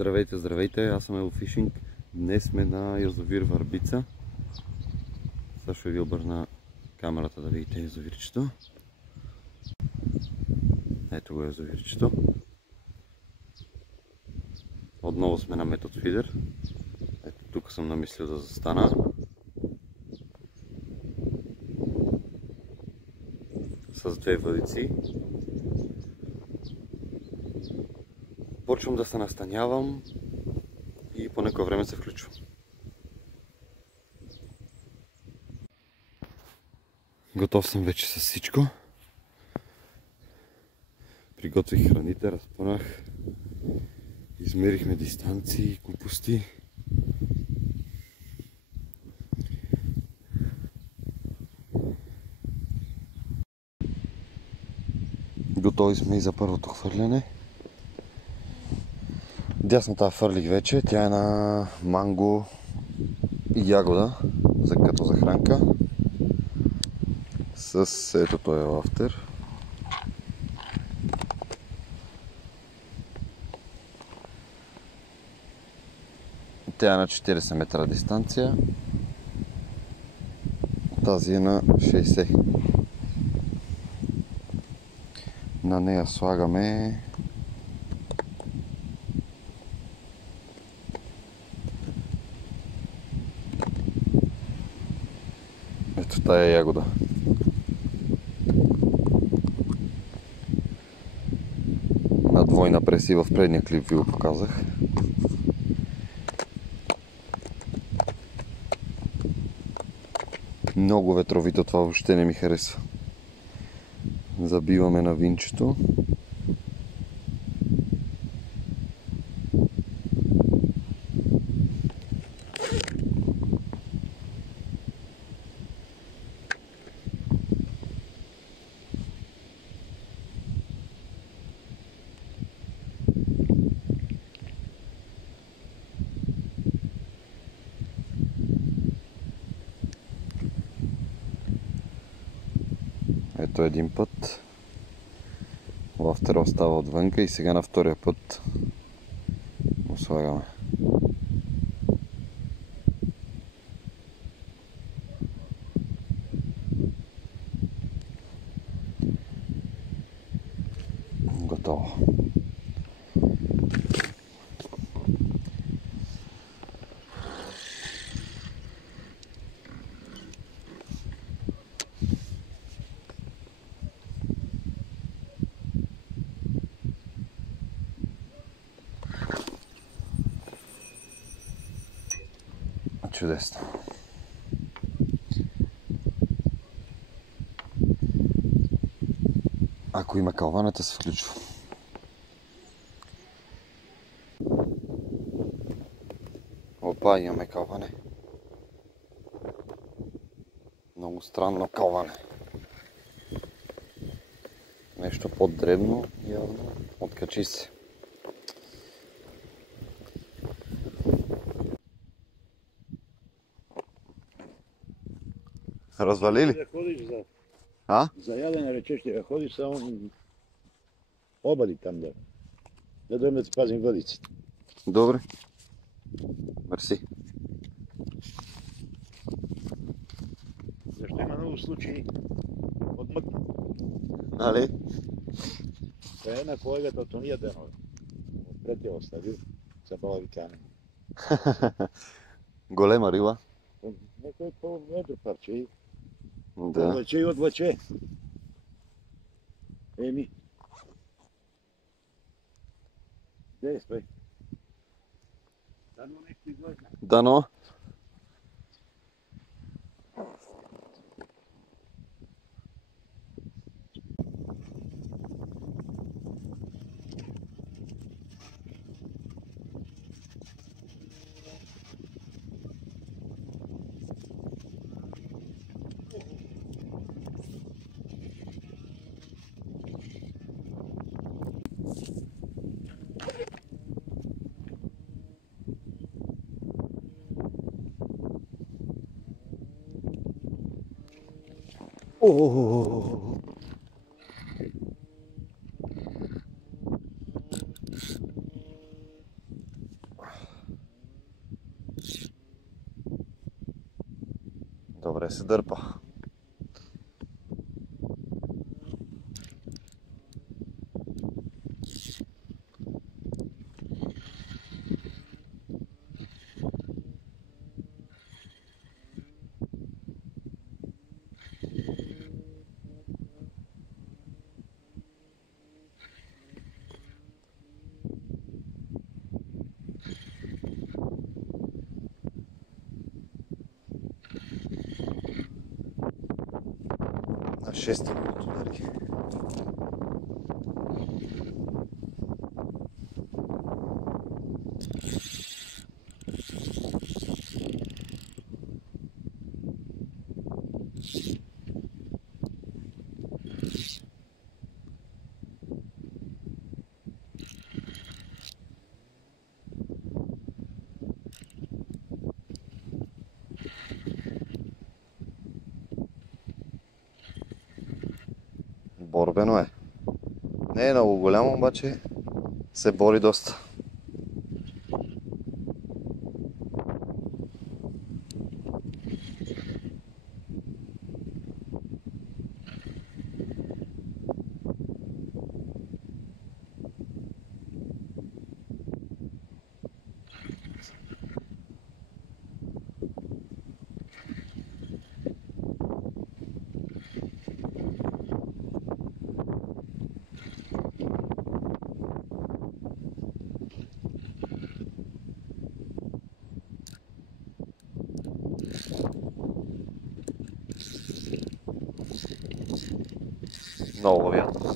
Здравейте, здравейте, аз съм Елофишинг. Днес сме на язовир Върбица. Сега ще ви обърна камерата да видите язовирчето. Ето го язовирчето. Отново сме на метод фидер. Ето тук съм намислил да застана. С две въдици. Почвам да се настанявам и по някое време се включвам. Готов съм вече с всичко. Приготвих храните, разпънах. Измерихме дистанции, глупости. Готови сме и за първото хвърляне. Дясната фърлих вече, тя е на манго и ягода като захранка. С ето този лафтер. Тя е на 40 метра дистанция. Тази е на 60. На нея слагаме ето тая ягода. На двойна преси в предния клип ви го показах. Много ветровито, това въобще не ми харесва. Забиваме на винчето. Ето един път. Лафтера остава отвънка и сега на втория път го слагаме. Готово. Чудесно. Ако има калваната, се включва. Опа, имаме калване. Много странно калване. Нещо по-дребно, явно. Откачи се. Развали ли? Да ходиш за... А? За ядене речеш, ще ходиш само обади там да дойдем да ти пазим въдиците. Добре. Мерси. Защо има много случаи отмъкна. Нали? Това е на колегата от ония денове. Отпред я оставил за балавикане. Голема риба. Некой по-медро парче. Да. Отвлече и отвлече. Еми. Действай. Дано нещо излъжна. Дано. да се дърпа. На 6 минут удари. Борбено е. Не е много голямо, обаче се бори доста. Много вятър.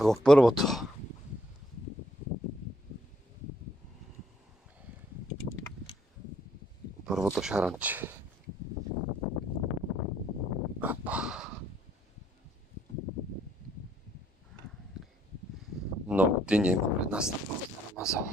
Ето го в първото. Първото шаранче. Апа. Много тиня има пред нас, направо да намазала.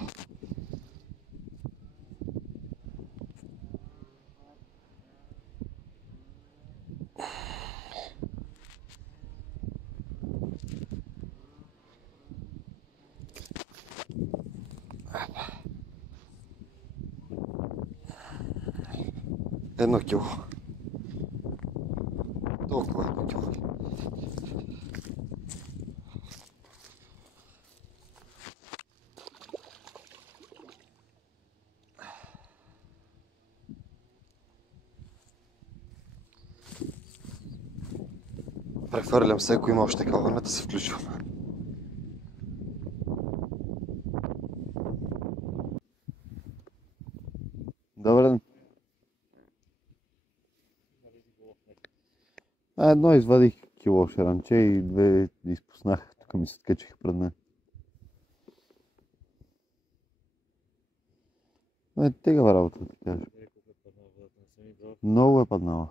Едно кило. Толкова едно кило. Прехвърлям се, ако има още калване, да се включвам. Добър ден. Едно извадих кило шаранче и две изпуснах. Тук ми се откачиха пред мен. Тегава работа, да ти кажа. Много е паднала.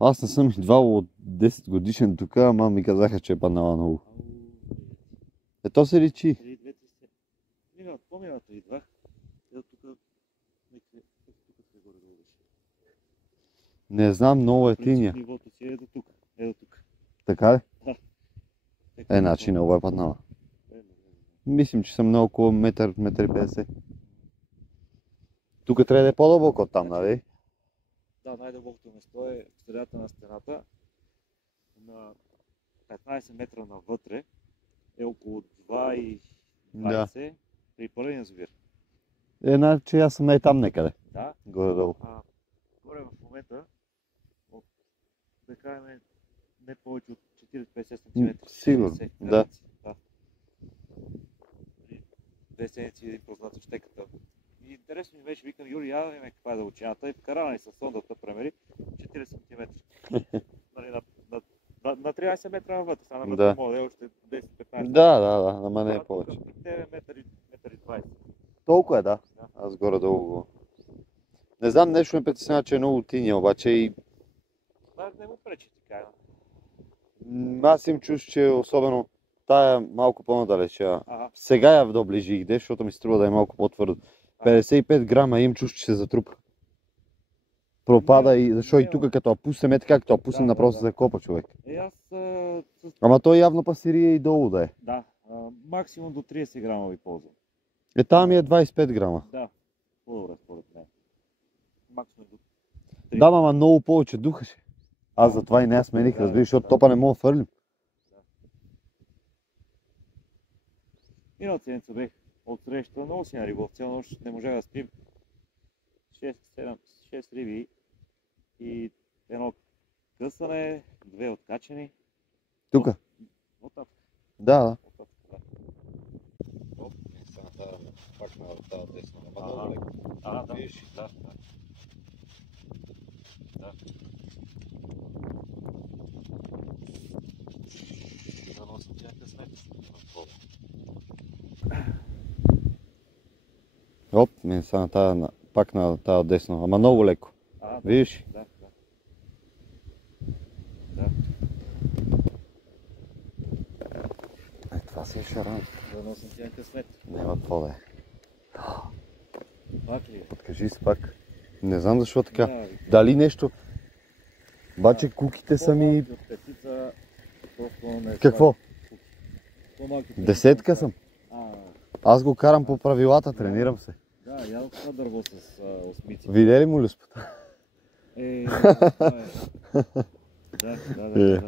Аз не съм идвал от 10 годишен тук, ама ми казаха, че е паднала много. То се личи. По-миналата идвах. Тук Не знам, много е тиня. Нивото си е до тук. Е до тук. Така ли? Да. Значи много е паднала. Мислим, че съм на около метър, метър и 50. Тук трябва да е по-дълбоко от там, нали? Да, най-дълбокото место е в средата на стената. На 15 метра навътре е около 2,20 при пълен язовир. Значи аз съм там некъде. Да. Горе-долу. Горе в момента от да кажем, не повече от 40-50 см. Сигурно, да. 2 седмици един познат в щеката. И интересно ми беше, викам, Юри, я да видим каква е дълбочината. И вкарана с сондата премери 40 см. Нали, на 13 метра навътре, сега навътре Да. мога да е още 10-15. Да, ама не е повече. При тебе метър и 20. Толкова е, да. Аз горе-долу го. Не знам, нещо ме притеснява, че е много тиня, обаче и Да, не му пречи така. аз им чуш, че особено тая малко по-надалече. Ага. Сега я доближих, защото ми струва да е малко по-твърдо. 55 грама им чуш, че се затрупа. Пропада и защо и тук като опуснем, е така, като опуснем напросто се копа човек. Аз Ама той явно пасирие и долу да е. да, максимум до 30 грама ви ползвам. Там ми е 25 грама. Да, по-добре според мен. Максимум до 30. Да, ама много повече духаше. Аз затова и не я смених, разбираш, защото топа не мога да фърлим. Миналата седмица бех отсреща, много си на рибов, цяла нощ не можах да спим. 6 риби и едно късане, 2 откачени. Тук? Оттатък. Да. Оп, Пак на тази десна, много леко. Да. Да носим тя късмет. Оп, пак на тази десна, ама много леко. Виж? Да. Това си е шаран. Да носим тя късмет. Няма какво да е. Пак ли? Подкажи се пак. Не знам защо така. Дали нещо. Обаче куките са ми... Какво? Десетка съм. Аз го карам по правилата, тренирам се. Да, ядох това дърво с осмици. Видя ли му люспата? Да.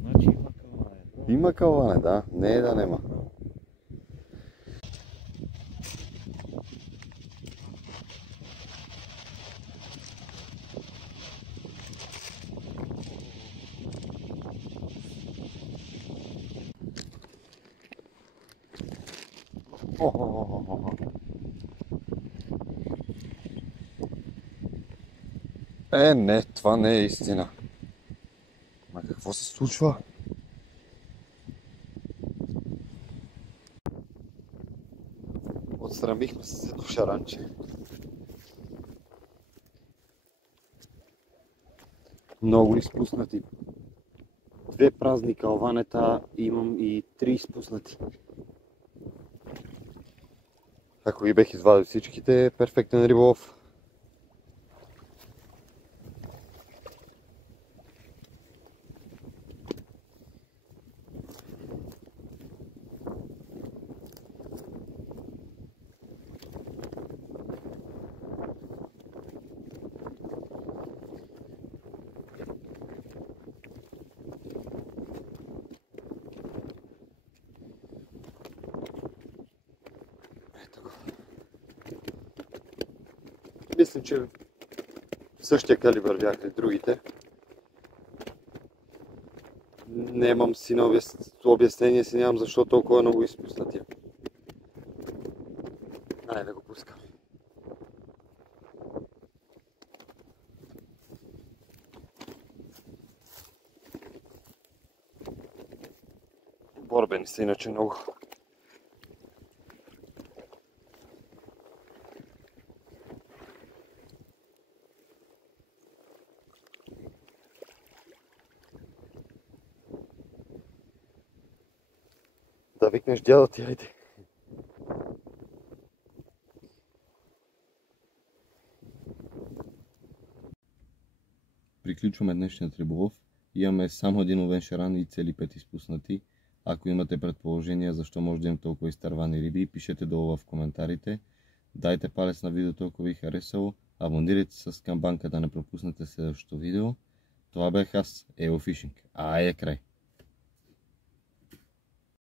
Значи има калване. Има калване, да. Не е да нема. Не, това не е истина. Ма какво се случва? Отстрамихме се с едно шаранче. Много изпуснати. 2 празни калванета, имам и 3 изпуснати. Ако ги бех извадил всичките, перфектен риболов. Мисля, че в същия калибър бяха и другите. Нямам си на обяснение, си нямам защо толкова много изпуснати. Дай да го пускам. Борбени са иначе много. Да викнеш дядо ти, айде. Приключваме днешният риболов. Имаме само един ловен шаран и цели 5 изпуснати. Ако имате предположения защо може да имам толкова изтървани риби, пишете долу в коментарите. Дайте палец на видеото, ако ви е харесало. Абонирайте се с камбанка да не пропуснете следващото видео. Това бях аз, EOFishing. Край!